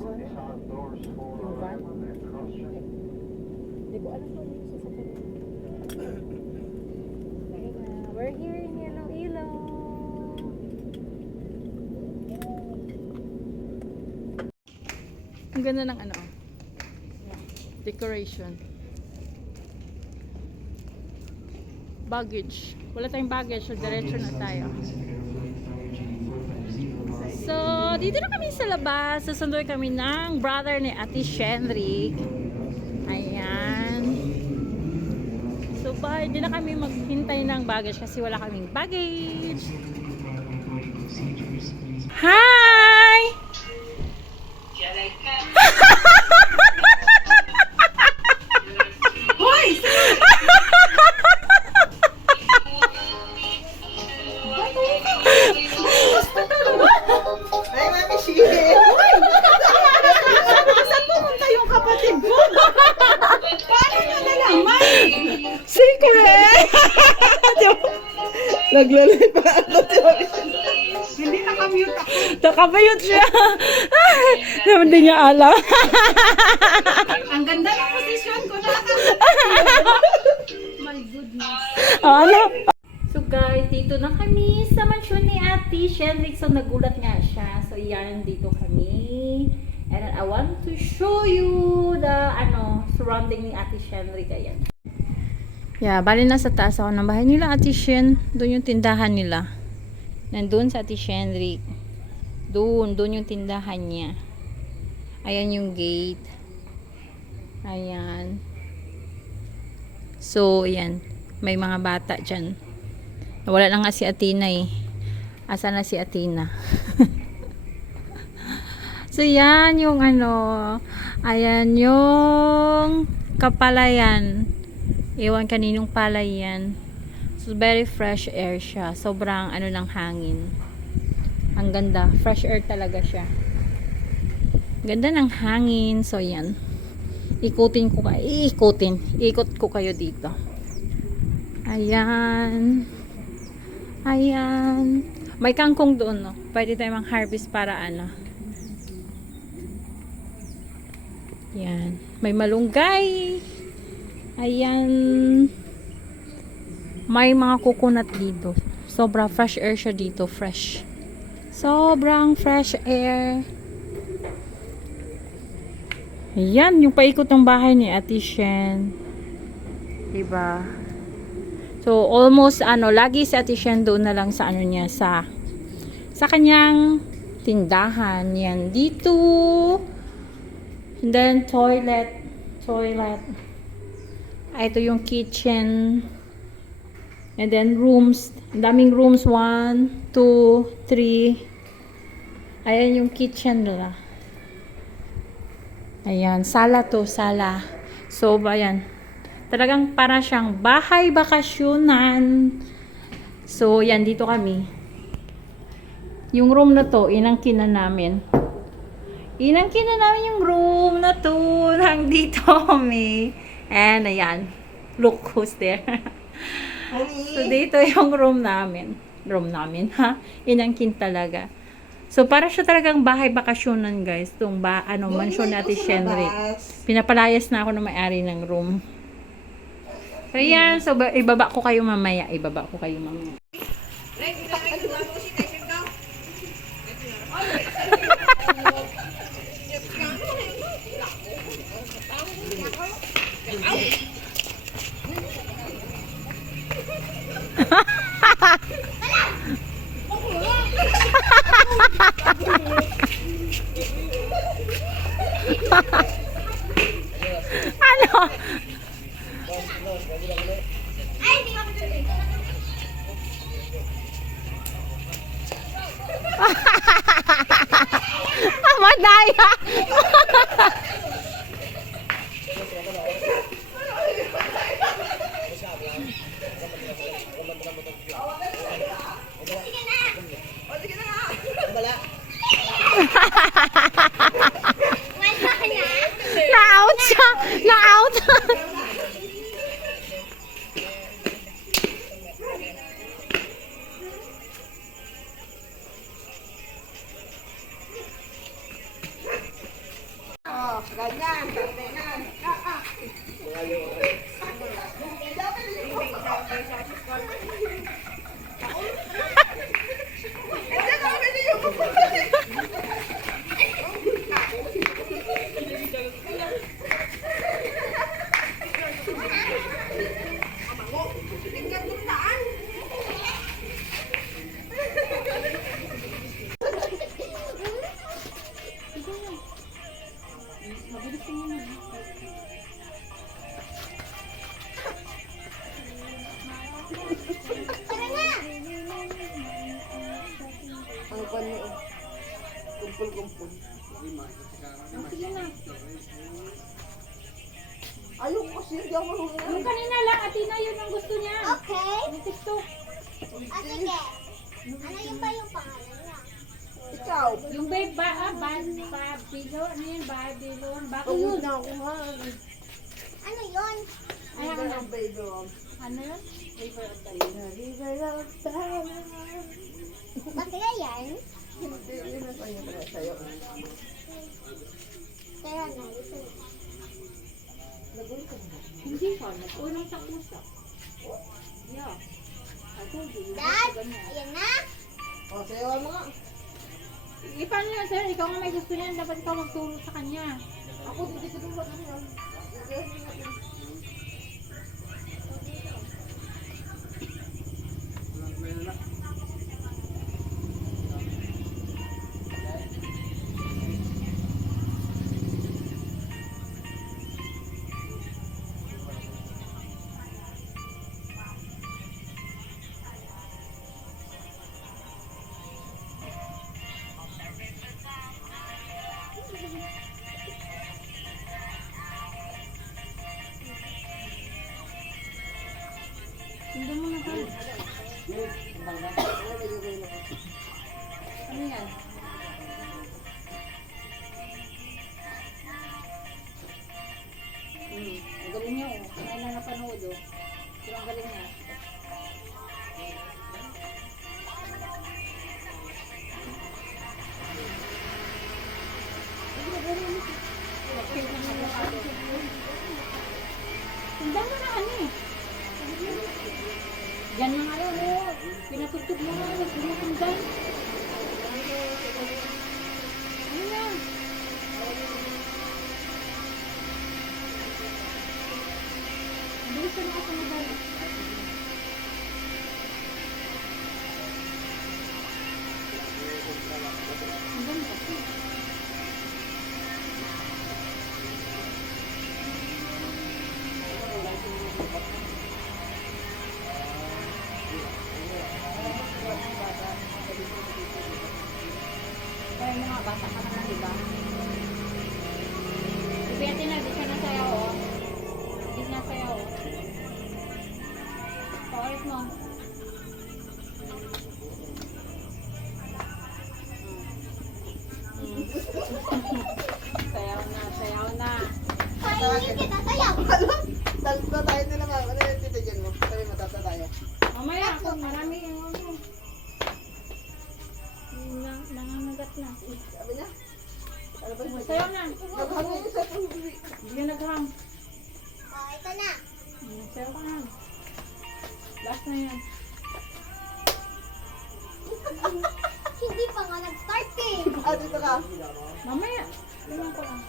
sorry. Yung van? Di ko alam kung ano yung sasakyan. We're here in Iloilo. Ang ganda ng ano, decoration. Baggage. Wala tayong baggage, so diretso na tayo. So, dito na kami sa labas. Susunduin kami ng brother ni Ate Shenrik. Ayan. So, hindi na kami maghintay ng baggage kasi wala kaming baggage. Hi! Hoy! Ay, Mami Shi! Saan pumunta yung kapatid mo? Paano nyo nalaman? Secret! Naglalay pa ako si Mami Shi. Hindi nakamute ako. Nakabayot siya. Hindi niya alam. Ang ganda ng posisyon ko na. My goodness. Ano? So guys, dito na kami sa mansyon ni Ate Shenrik. So nagulat nga siya. So yan, dito kami. And I want to show you the surrounding ni Ate Shenrik. Ayan. Yeah, bali na sa taas ako ng bahay nila Ate Shen. Doon yung tindahan nila. Nandun sa Ate Shenrik. Doon yung tindahan niya. Ayan yung gate. Ayan. So, ayan. May mga bata dyan. Wala na nga si Athena eh. Asa na si Athena? So, yan yung ayan yung kapalayan. Ewan kaninong palay yan. So, very fresh air siya. Sobrang ng hangin. Ang ganda. Fresh air talaga siya. Ganda ng hangin. So, yan. Ikot ko kayo dito. Ayan. Ayan. May kangkong doon, no? Pwede tayo mang-harvest para Yan. May malunggay. Ayan. May mga coconut dito. Sobrang fresh air siya dito. Fresh. Sobrang fresh air. Ayan. Yung paikot ng bahay ni Ate Shen. Diba? So, almost, lagi si Ate Shen doon na lang sa niya, sa kanyang tindahan. Yan, dito. And then, toilet. Ito yung kitchen. And then, rooms. Ang daming rooms. 1, 2, 3. Ayan yung kitchen nila. Ayan, sala to, sala. So, ayan. Talagang para siyang bahay bakasyonan. So, yan, dito kami. Yung room na to, inangkin na namin. Inangkin na namin yung room na to. Dito kami. And, ayan. Look who's there. So, dito yung room namin. Ha? Inangkin talaga. So, para siya talagang bahay bakasyonan, guys. Itong mansyon natin Shenrik. Pinapalayas na ako ng may-ari ng room. So, yan. So, ibaba ko kayo mamaya. Ano? Madaya. Na-out siya. Na-out. Kumpul-kumpul. Oh, sige na. Ayoko kasi hindi ako marunong. Yung kanina lang, Atina, yun ang gusto niya. Okay. May TikTok. Ah, sige. Ano yung ba yung pangalan niya? Ikaw. Yung babe ba, Babylon, ano yun, Babylon, bako Pagod yun. na ako ha. Ano yun? Ay, River ano? of Babylon. Ano yun? River of Babylon. River of Babylon. Ba't kaya yan? Hindi, yun ang kanya pala sa'yo. Kaya na, ito na. Nagul ka na. Hindi pa, nag-unang sa pusa. Yeah. I told you, Dad, ganyan. ayan na. O, sa'yo mo nga. Paano yan, sir? Ikaw nga may gusto niyan, dapat ikaw magturo sa kanya. Ako, hindi ko ba na yan. Hindi mo na ba? Ano yan? Ang galing niya, oh. Ngayon na napanood, oh. Pero ang galing niya. Tindan mo na ano eh. Yan na nga yun, oh. Pinatugtog mo nga, nagtumutundan. Ano yan? Ang bilis na nakasunod. Ang ganda. Kaya yung mga bata ka naman, diba? Ibigati na, di siya nasayaw, oh. Di nasayaw, oh. Paulit mo. Sayaw na, sayaw na. Kainin kita, sayaw. Talpa tayo nila nga. Ano yung tito dyan mo? Sabi matata tayo. Mamaya, kung marami yung ano. Nangangagat na. Sabi niya? Ano ba yung Sayaw na. naghangin yung sa puli. Hindi naghang. Oh, ito na. Sayaw ka na. Last na yan. Hindi pa nga nag-start eh. Ah, dito ka. Mamaya. Tingnan ko lang.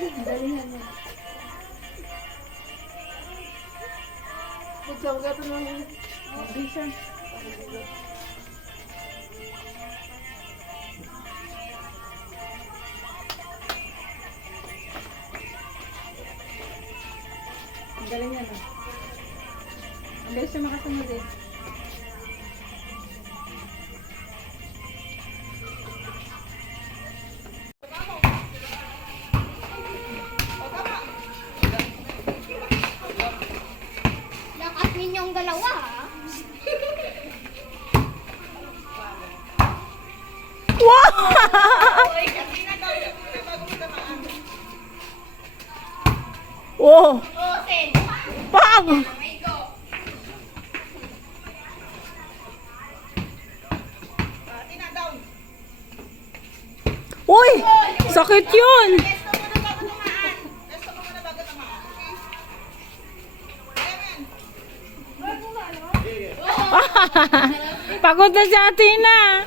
Ang galing yan. Putsang gato naman. Bisa. Ang galing yan, ah. Ang galing siya makasunod, eh. Lakas ninyong dalawa ha. Oh! Pang! Uy! Sakit yun! Pagod na si Atina!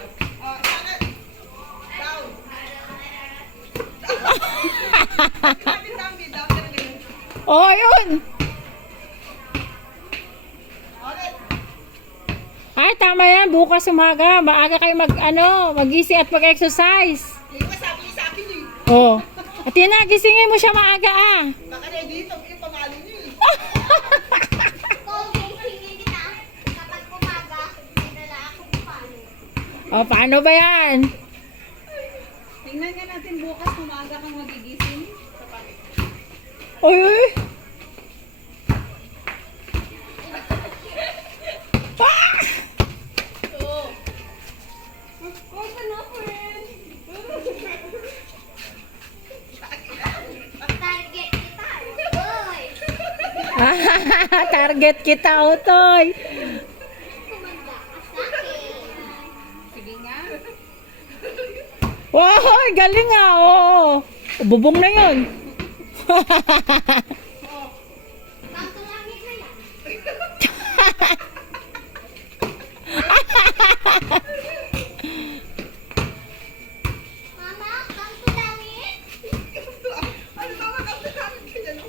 Oh, yun! Ay, tama yan. Bukas umaga. Maaga kayo magising at mag-exercise. Yung sabi niya sa akin eh. Oh. Athena, gisingin mo siya maaga ah. Baka na dito, yung pangalan niyo eh. Kung gisingin kita, kapag umaga, dinala ako paano. Oh, paano ba yan? Tingnan nga natin bukas, umaga kang magigising. Uy, uy. Target kita. Uy! Target kita, Utoy. Kumanda ka sa akin. Sige nga. Wow, galing ah. Oo. Bubong na yun. Kanto langit na yan. Mama, kanto langit? Ano naman ang namin kanya ng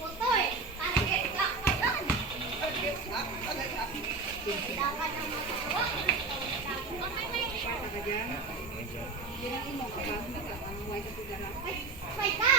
Utoy, target ka pa yan. Dapat ang magawa. Fight ka!